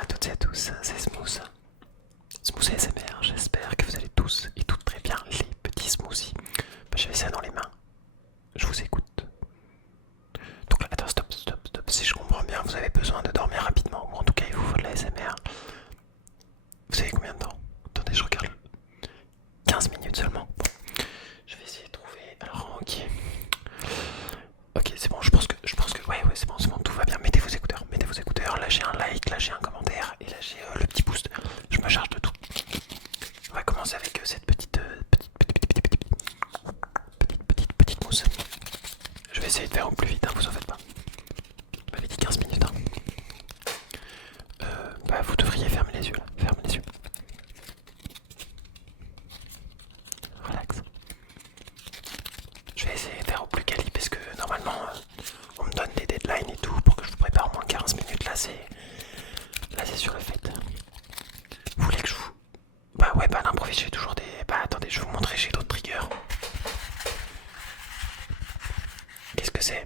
à toutes et à tous, c'est Smooth. Smooth ASMR, j'espère que vous allez tous et toutes très bien, les petits smoothies. J'avais ça dans les mains, je vous écoute. Donc là, attends, stop. Si je comprends bien, vous avez besoin de dormir rapidement, ou en tout cas il vous faut de la ASMR. Vous savez combien de temps? Attendez, je regarde. 15 minutes seulement. Bon, je vais essayer de trouver. Alors, ok. Ok, c'est bon, je pense que ouais, c'est bon, tout va bien. Mettez vos écouteurs, lâchez un like, lâchez un commentaire et lâchez le petit boost. Je me charge de tout. On va commencer avec cette petite mousse. Je vais essayer de faire au plus vite, hein, vous en faites pas. Vous m'avez dit 15 minutes. Hein. Bah, vous devriez fermer les yeux là. Fermez les yeux. Relax. Je vais essayer de faire au plus quali parce que normalement on me donne des deadlines et tout pour que je vous prépare au moins 15 minutes. Là c'est sur le fait. Vous voulez que je vous... Bah ouais, bah l'improviste j'ai toujours des... Bah attendez, je vais vous montrer, j'ai d'autres triggers. Qu'est-ce que c'est?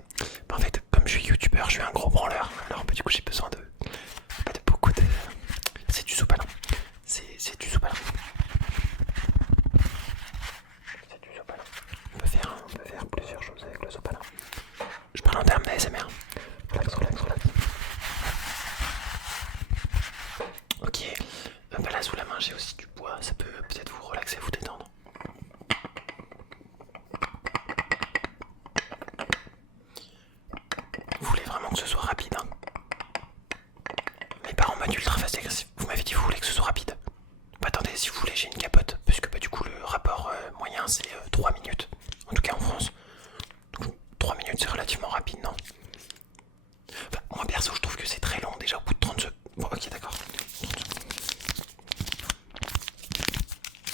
Bah en fait, comme je suis youtubeur, je suis un gros branleur. Alors bah, du coup j'ai besoin de... Pas de beaucoup de... C'est du sopalin. C'est du sopalin. C'est du sopalin. On peut faire plusieurs choses avec le sopalin. Je parle en termes d'ASMR. Relax. Ok, bah là sous la main j'ai aussi du bois, ça peut peut-être vous relaxer, vous détendre. Vous voulez vraiment que ce soit rapide, hein? Mais pas en mode ultra fast agressif. Vous m'avez dit vous voulez que ce soit rapide. Bah attendez, si vous voulez j'ai une capote, puisque bah du coup le rapport moyen c'est 3 minutes. En tout cas en France. Donc 3 minutes c'est relativement rapide, non? Enfin, moi perso je trouve que c'est très long déjà au bout de 30 secondes. Bon ok d'accord.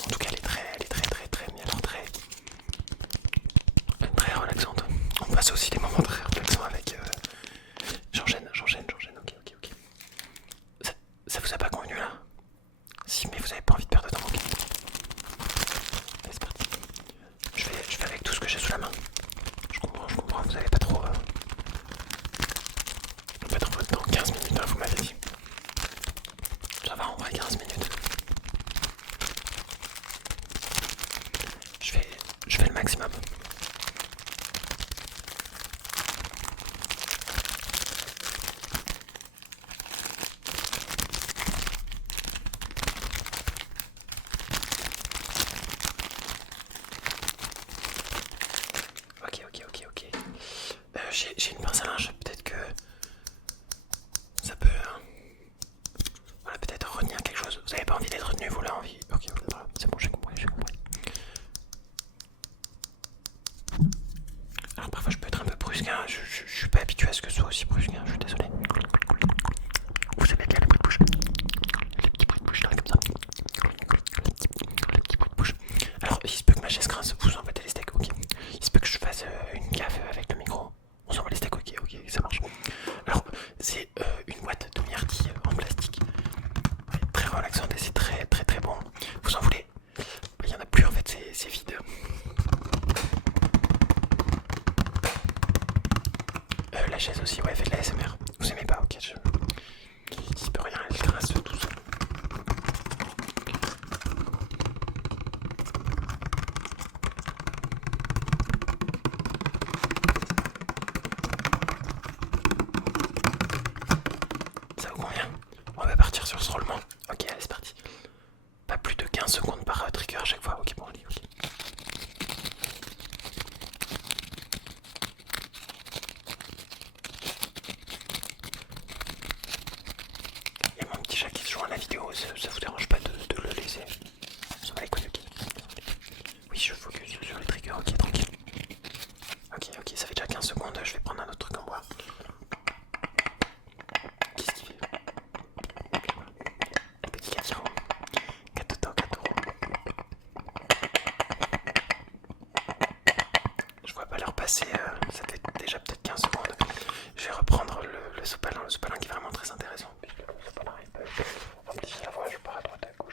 En tout cas elle est très, mais alors très relaxante. On passe aussi des moments très relaxants avec... J'enchaîne, ok. Ça vous a pas convenu là? Si, mais vous avez pas envie de perdre de temps, ok. Allez, c'est parti. Je fais avec tout ce que j'ai sous la main. Je comprends, vous avez pas trop... pas trop de temps, 15 minutes, hein, vous m'avez dit. Ça va en vrai, 15 minutes. Je fais le maximum. Ok. J'ai une pince à linge, peut-être que ça peut... Voilà, peut-être retenir quelque chose. Vous avez pas envie d'être retenu, vous l'avez envie. Ok, voilà, c'est bon, j'ai compris. Alors parfois je peux être un peu brusque, hein. Je suis pas habitué à ce que ce soit aussi brusque, hein. Je suis désolé. Vous aimez bien les bruits de bouche? Les petits bruits de bouche là, comme ça. Les petits bruits de bouche. Alors il se peut que ma chaise grince, vous en battez les steaks, ok. Il se peut que je fasse une gaffe avec le micro. On s'en va les steaks, ok, ça marche. Alors c'est une boîte de myrtille en plastique. Ouais, très relaxante et c'est très bon. Vous en voulez? Il y en a plus en fait, c'est vide. La chaise aussi, ouais, fait de la SMR. Vous aimez pas, ok, il peut rien, elle trace tout seul. Ça vous convient? On va partir sur ce roulement. Ok, allez, c'est parti. Pas plus de 15 secondes par trigger à chaque fois. Ok, bon, allez, ok. Il y a mon petit chat qui se joint à la vidéo, ça vous dérange pas de le laisser? Ça va les couilles, ok. Oui, je focus sur les triggers, ok, tranquille. Ok, ça fait déjà 15 secondes, je vais prendre un autre truc en bois. Qu'est-ce qu'il fait? Un petit 4 euros. 4 euros. Je vois pas l'heure passer, ça fait déjà peut-être 15 secondes. Je vais reprendre le sopalin qui est vraiment très intéressant. Puisque le sopalin il peut amplifier la voix, je pars à droite à gauche.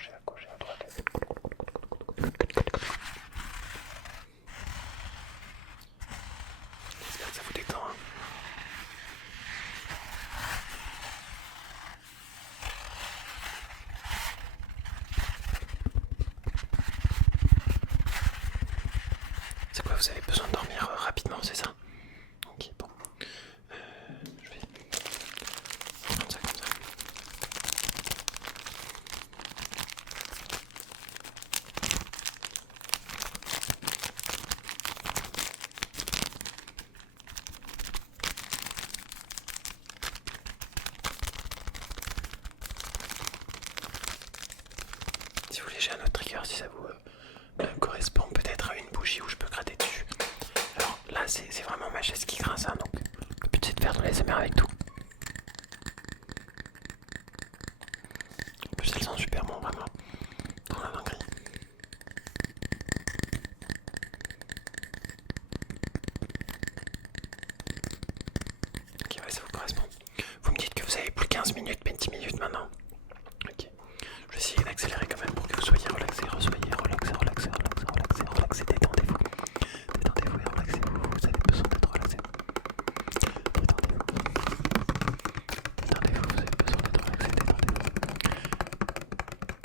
vous avez besoin de dormir rapidement, c'est ça? Ok, bon. Je vais prendre ça comme ça. Si vous voulez, j'ai un autre trigger si ça vous correspond peut-être à une bougie où je peux gratter dessus. Alors là, c'est vraiment ma chaise qui grince, hein, donc le but c'est de faire de l'ASMR avec tout. En plus, elles sont super bon, vraiment. Dans la dinguerie. Ok, ouais, ça vous correspond. Vous me dites que vous avez plus 15 minutes, mais 10 minutes maintenant. Ok. Je vais essayer d'accélérer quand même pour que vous soyez relaxés, détendez-vous. Détendez-vous et relaxez-vous, vous avez besoin d'être relaxé. Détendez-vous. Détendez-vous, vous avez besoin d'être relaxé, détendez-vous.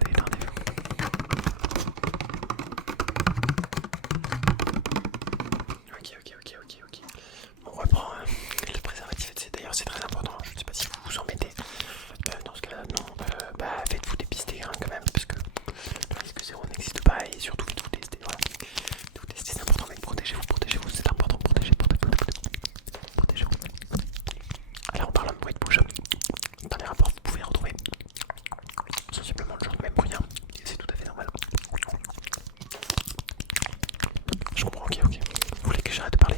Détendez-vous. Ok. On reprend le préservatif, d'ailleurs c'est très important, je ne sais pas si vous vous en mettez. Dans ce cas-là, non, faites-vous dépister hein, quand même, parce que le risque zéro n'existe pas, et surtout faites-vous tester, voilà. Faites-vous tester, c'est important, mais protégez-vous, c'est important, protégez-vous. Alors en parlant de bruit de bouche, dans les rapports vous pouvez retrouver sensiblement le genre de même bruit, hein, et c'est tout à fait normal. Je comprends, ok. Vous voulez que j'arrête de parler?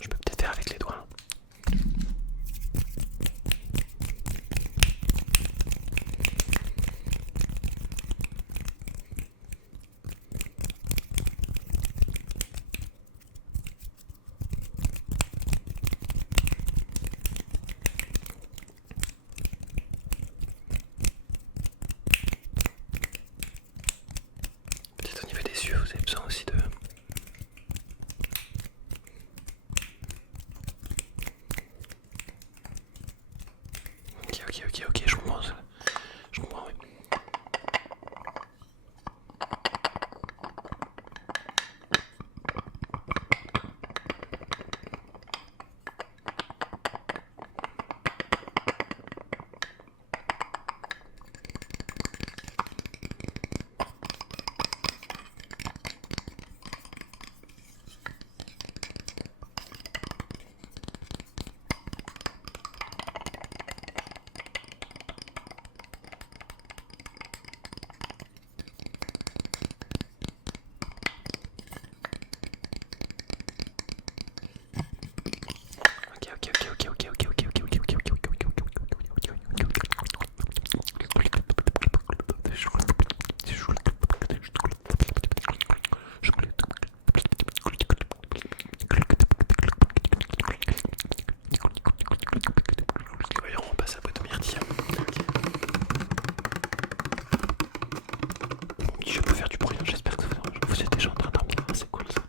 Je peux peut-être faire avec les doigts. Peut-être au niveau des yeux, vous avez besoin aussi de... Ok, je comprends ça. Je comprends, oui. Voyons, on passe à la boîte aux myrtilles. Je peux faire du bruit, j'espère que vous êtes déjà en train de dormir, c'est cool ça.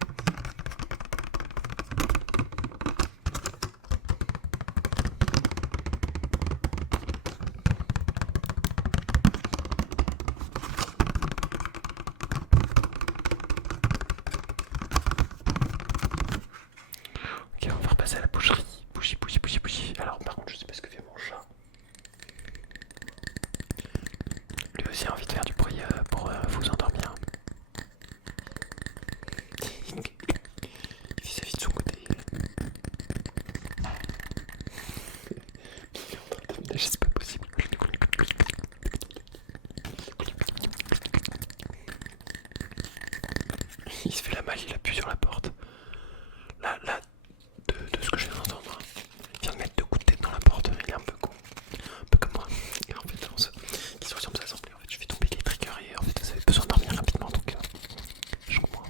Ok, on va repasser à la boucherie. Bougie. Alors par contre, je sais pas ce que fait mon chat. Lui aussi a envie de faire du bruit pour vous endormir. Il fait sa vie de son côté. C'est pas possible. Il se fait la malle, il appuie sur la porte. Là, de ce que je viens d'entendre, il vient de mettre 2 coups de tête dans la porte. Il est un peu con. Un peu comme moi. Et en fait, ils se ressemblent à assembler. En fait, je fais tomber les triggers et en fait, vous avez besoin de dormir rapidement. Donc, je comprends.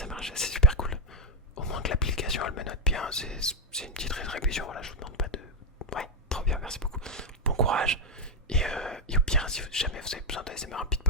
ça marche, c'est super cool. Au moins que l'application elle me note bien, c'est une petite rétribution, voilà, je vous demande pas de... Ouais, trop bien, merci beaucoup. Bon courage. Et au pire, si jamais vous avez besoin d'ASMR un petit peu